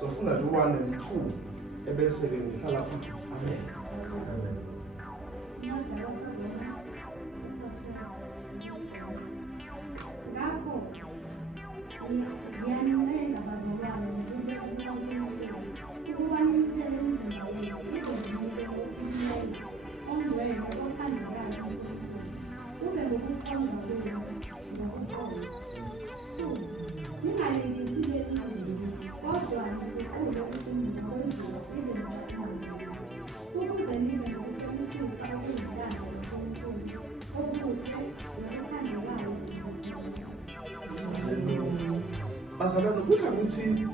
sofuna nje 1 and 2 ebese-ke ngihlala phansi. Amen. Bazalwane kuthi ngithi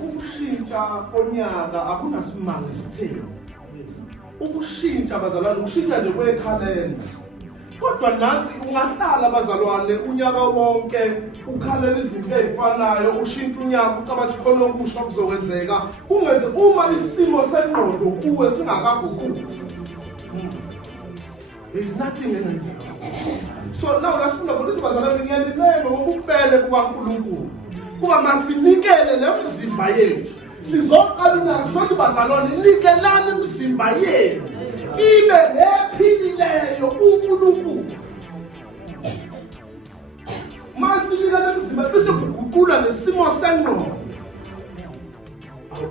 ukushintsha onyaka akunasimanga isithelo. Ukushintsha bazalwane ukushintsha nje kwekhalenda. Kodwa nathi ungahlala bazalwane unyaka wonke ukhalela izinto ezifanayo ushintsha unyaka ucabange khona okusha kuzokwenzeka kungenze uma isimo sengqondo kuwe singakaguquki. There is nothing engenzeka. So now lasifunda ukuthi bazalwane ngiyanicela ngokupele kukaNkulunkulu kuba masinikele lemizimba yethu sizoqala nasothi bazalwane nikelani imizimba yenu ibe lephilileyo uNkulunkulu. Masinikele imizimba bese kuguqula nesimo sengqondo.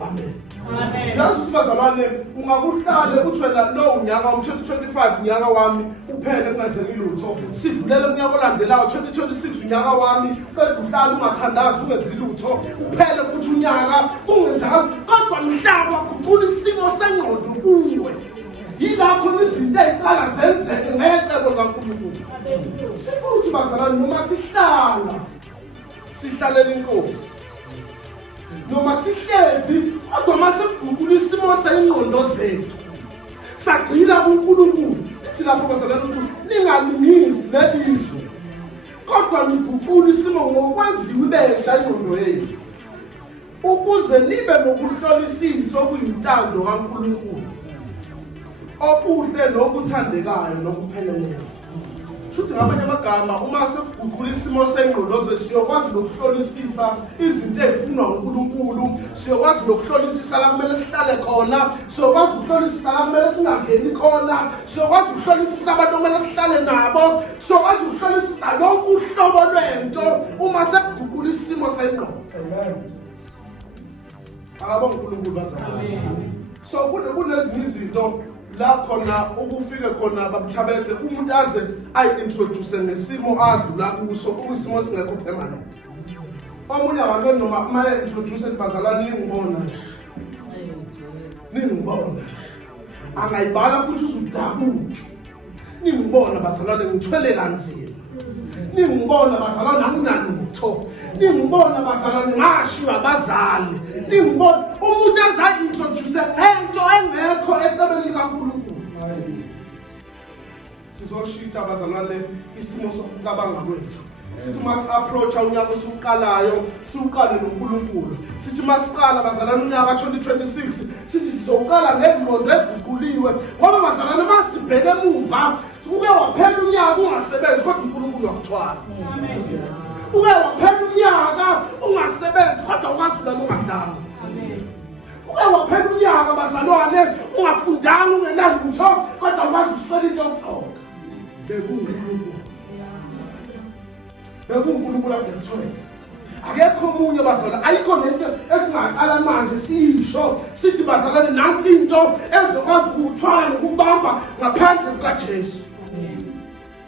Amen. Amen. Yazi bazalwane ungakuhlale uthi wena lo unyaka wa-2025 unyaka wami uphele kungenzeki lutho. Sivulele unyaka olandelayo 2026 unyaka wami kodwa uhlala ungathandazi ungenzi lutho uphele futhi unyaka kungenzeka kodwa mhlaba kuguqula isimo sengqondo kuwe. Yilapho izinto eziqala zenzeke ngecebo kaNkulunkulu. Sifuthi bazalwane noma sihlalela inkosi. Noma sihlezi kodwa mase kuguqula isimo sengqondo zethu sagcina kuNkulunkulu ithi lapho bazalwane ukuthi ningalungisi lelizwe kodwa niguqula isimo ngokwenziwa ibensha ingqondo yenu ukuze nibe nokuhlolisisa okuyintando kaNkulunkulu okuhle nokuthandekayo nokupheleleyo. Futhi ngamanye amagama uma sekuguqula isimo sengqondo zethu siyokwazi nokuhlolisisa izinto ezifunwa uNkulunkulu, siyokwazi nokuhlolisisa la kumele sihlale khona, siyokwazi ukuhlolisisa la kumele singangeni khona, siyokwazi ukuhlolisisa abantu kumele sihlale nabo, siyokwazi ukuhlolisisa lonke uhlobo lwento uma sekuguqula isimo sengqondo. Amen. Akabonga uNkulunkulu bazalwane. So kunezinye izinto la khona ukufike khona babuthabele umuntu aze ayi-introduce ngesimo adlula kuso ukwisimo singekho permanent. Omunye abantu noma kumele introduce bazalwane ningibona angayibala ukuthi uzudabuke ningibona bazalwane ngithwele kanzima ningibona bazalwane anginalutho ningibona bazalwane ngashiwa abazali ningibona umuntu azayi-introduce ngento engekho ecebeni likaNkulunkulu. Sizoshintsha bazalwane isimo sokucabanga kwethu. Sithi masi-approacha unyaka osuqalayo siwuqale noNkulunkulu. Sithi masiqala bazalwane unyaka 2026 sithi sizowuqala ngengqondo eguquliwe ngoba bazalwane masibheke emuva uke waphela unyaka ungasebenzi kodwa uNkulunkulu wakuthwala. Amen. Uke waphela unyaka ungasebenzi kodwa ungasulela ungadlanga. Amen. Uke waphela unyaka bazalwane ungafundanga ungenalutho kodwa ungazi uswele into yokugqoka. BekuNkulunkulu akethwele. Akekho omunye bazalwane ayikho nento esingaqala manje sisho sithi bazalwane nansi into ezokwazi ukuthwala nokubamba ngaphandle kukaJesu.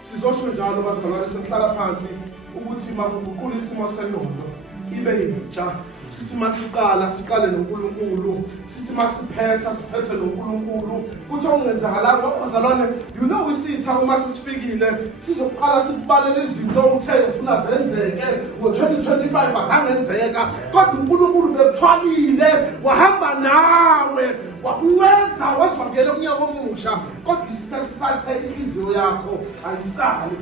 Sizosho njalo bazalwane sihlala phansi ukuthi makuguqula isimo sengqondo ibe yintsha. Sithi siqale noNkulunkulu, sithi siphethe noNkulunkulu. Kuthi okungenzakala bazalwane you know isitha uma sisifikile sizoqala sikubalela izinto uthe ufuna zenzeke ngo-2025 azangenzeka kodwa uNkulunkulu bekuthwalile wahamba nawe wezwangele kunyaka omusha kodwa isitha sisathe inhliziyo yakho ayisali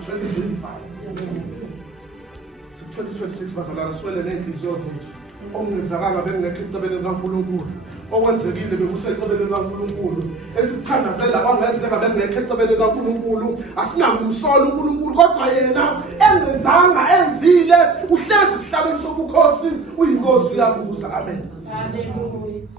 2026 bazalwane swele nenhliziyo zethu. Okungenzakanga bengekho ecebeni likaNkulunkulu okwenzekile bekusecebeni likaNkulunkulu esithandazela kwangenzeka bengekho ecebeni likaNkulunkulu asinakumsola uNkulunkulu kodwa yena engenzanga enzile uhlezi esihlabeni sobukhosi uyinkosi uyabusa. Amen. Haleluya.